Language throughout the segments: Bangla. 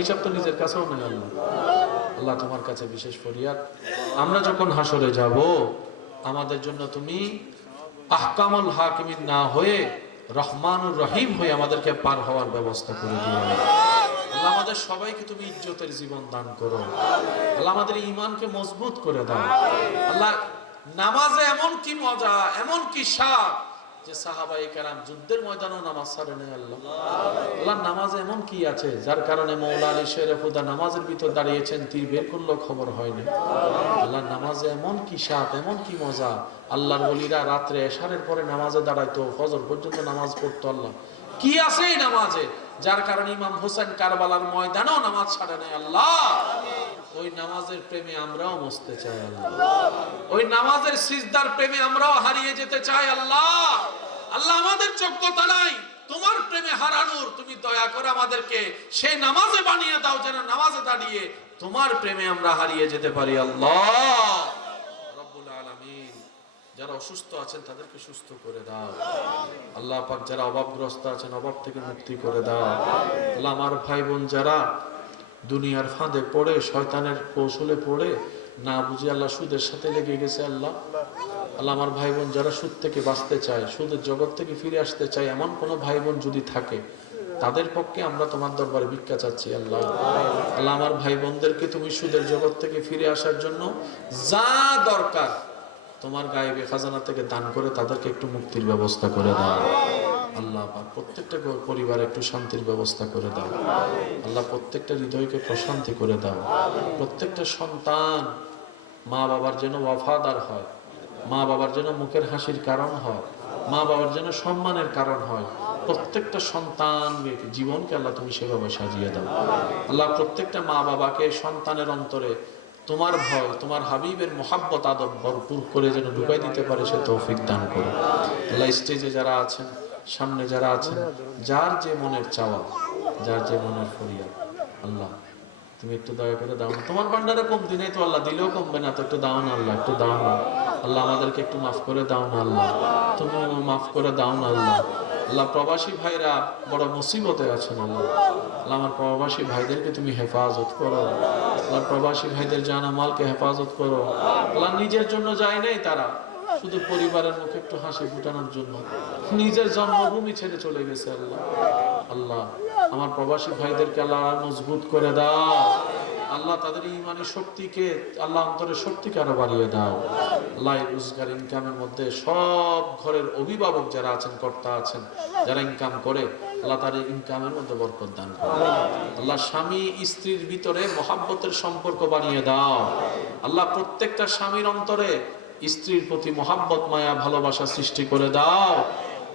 হিসাব তো নিজের কাছেও নেই। আল্লাহ আল্লাহ তোমার কাছে বিশেষ ফরিয়াদ, আমরা যখন হাসরে যাব আমাদের জন্য তুমি আহকামুল হাকিমিন না হয়ে রহমানুর রহিম হয়ে আমাদেরকে পার হওয়ার ব্যবস্থা করে দিও। আল্লাহ আমাদের সবাইকে তুমি ইজ্জতের জীবন দান করো। আল্লাহ আমাদের ঈমানকে মজবুত করে দাও। আল্লাহ নামাজে এমন কি মজা, এমন কি স্বাদ যে সাহাবায়ে কেরাম যুদ্ধের ময়দানেও নামাজ ছাড়ে নাই। আল্লাহ আল্লাহ নামাজে এমন কি আছে যার কারণে মওলা আলী শের খুদা নামাজের ভিতর দাঁড়িয়েছেন, তীর বের করলো খবর হয়নি। আল্লাহ নামাজে এমন কি স্বাদ, এমন কি মজা। আল্লাহর ওলিরা রাত্রে এশারের পরে নামাজে দাঁড়াইতো, ফজর পর্যন্ত নামাজ পড়তো। আল্লাহ কি আছে এই নামাজে যার কারণে ইমাম হোসেন কারবালার ময়দানেও নামাজ ছাড়ে নাই। আল্লাহ ওই নামাজের প্রেমে আমরাও মস্তে চাই। আল্লাহ ওই নামাজের সিজদার প্রেমে আমরাও হারিয়ে যেতে চাই। আল্লাহ আল্লাহ আমাদের যোগ্যতা নাই তোমার প্রেমে হারানোর, তুমি দয়া করে আমাদেরকে সেই নামাজে বানিয়ে দাও যেন নামাজে দাঁড়িয়ে তোমার প্রেমে আমরা হারিয়ে যেতে পারি। আল্লাহ রব্বুল আলামিন যারা অসুস্থ আছেন তাদেরকে সুস্থ করে দাও। আল্লাহ পাক যারা অভাবগ্রস্ত আছেন অভাব থেকে মুক্তি করে দাও। আল্লাহ আমার ভাই বোন যারা দুনিয়ার ফাঁদে পড়ে শয়তানের কৌশলে পড়ে না বুঝে আল্লাহ সুদের সাথে লেগে গেছে, আল্লাহ আল্লাহ আমার ভাই বোন যারা সুদ থেকে বাঁচতে চায়, সুদের জগৎ থেকে ফিরে আসতে চায়, এমন কোন ভাই বোন যদি থাকে তাদের পক্ষে আমরা তোমার দরবারে ভিক্ষা চাচ্ছি। আল্লাহ আল্লাহ আমার ভাই বোনদেরকে তুমি সুদের জগৎ থেকে ফিরে আসার জন্য যা দরকার তোমার গায়েবে খাজানা থেকে দান করে তাদেরকে একটু মুক্তির ব্যবস্থা করে দাও। আল্লাহ প্রত্যেকটা পরিবারে একটু শান্তির ব্যবস্থা করে দাও। আল্লাহ প্রত্যেকটা হৃদয়কে প্রশান্তি করে দাও। প্রত্যেকটা সন্তান মা বাবার যেন ওয়াফাদার হয়, মা বাবার যেন মুখের হাসির কারণ হয়, মা বাবার যেন সম্মানের কারণ হয়। প্রত্যেকটা সন্তান জীবনকে আল্লাহ তুমি সেভাবে সাজিয়ে দাও। আল্লাহ প্রত্যেকটা মা বাবাকে সন্তানের অন্তরে তোমার ভয়, তোমার হাবিবের মোহাব্বত আদব ভরপুর করে যেন ঢুকাই দিতে পারে সে তৌফিক দান করো। আল্লাহ স্টেজে যারা আছেন, সামনে যারা আছেন, যার যে মনের চাওয়া, যার যে মনের ফরিয়াদ, আল্লাহ তুমি একটু দয়া করে দাও না। তোমার ভান্ডারে কমতি নেই তো আল্লাহ, দিলেও কমবে না তো, একটু দাও না আল্লাহ, একটু দাও না আল্লাহ, আমাদেরকে একটু মাফ করে দাও না আল্লাহ, তুমি মাফ করে দাও না আল্লাহ। আল্লাহ প্রবাসী ভাইরা বড় মুসিবতে আছেন। আল্লাহ আল্লাহ আমার প্রবাসী ভাইদেরকে তুমি হেফাজত করো। আল্লাহ প্রবাসী ভাইদের জানামালকে হেফাজত করো। আল্লাহ নিজের জন্য যায় নাই তারা, শুধু পরিবারের মুখে একটু হাসি ফুটানোর জন্য নিজের জন্মভূমি ছেড়ে চলে গেছে। আল্লাহ আল্লাহ আমার প্রবাসী ভাইদেরকে আল্লাহ মজবুত করে দাও। আল্লাহ তাদের ইমানের শক্তিকে আল্লাহ অন্তরের শক্তিকে আরো বাড়িয়ে দাও। আল্লাহ রোজগার ইনকামের মধ্যে সব ঘরের অভিভাবক যারা আছেন, কর্তা আছেন, যারা ইনকাম করে আল্লাহ তাদের ইনকামের মধ্যে বরকত দান করো। আল্লাহ স্বামী স্ত্রীর ভিতরে মহাব্বতের সম্পর্ক বানিয়ে দাও। আল্লাহ প্রত্যেকটা স্বামীর অন্তরে স্ত্রীর প্রতি মহাব্বত, মায়া, ভালোবাসা সৃষ্টি করে দাও।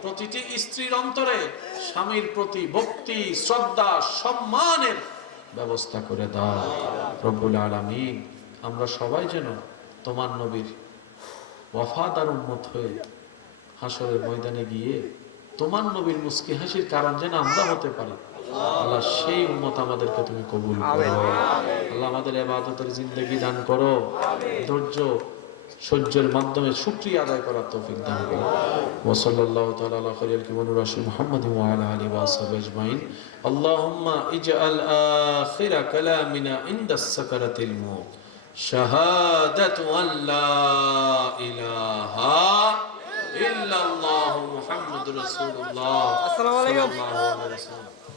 প্রতিটি স্ত্রীর অন্তরে স্বামীর প্রতি ভক্তি, শ্রদ্ধা, সম্মানের ব্যবস্থা করে দাও রব্বুল আলামিন। আমরা সবাই যেন তোমার নবীর ওয়াফাদার উম্মত হয়ে হাসরের ময়দানে গিয়ে তোমার নবীর মুস্কি হাসির কারণ যেন আমরা হতে পারি। আল্লাহ সেই উম্মত আমাদেরকে তুমি কবুল করো। আল্লাহ আমাদের ইবাদতের জিন্দেগি দান করো, ধৈর্য সহ্যের মাধ্যমে শুকরিয়া আদায় করার তৌফিক দান করো। ওয়া সাল্লাল্লাহু তাআলা আলা খায়রিল কিবরির রাসূল মুহাম্মাদিন ওয়া আলা আলিহি ওয়া সাহবিহি আজমাইন। আল্লাহুম্মা ইজআল আখিরা কালামিনা ইনদাস সাকারাতিল মাউত শাহাদাতু আল্লা ইলাহা ইল্লাল্লাহু মুহাম্মাদুর রাসূলুল্লাহ। আসসালামু আলাইকুম।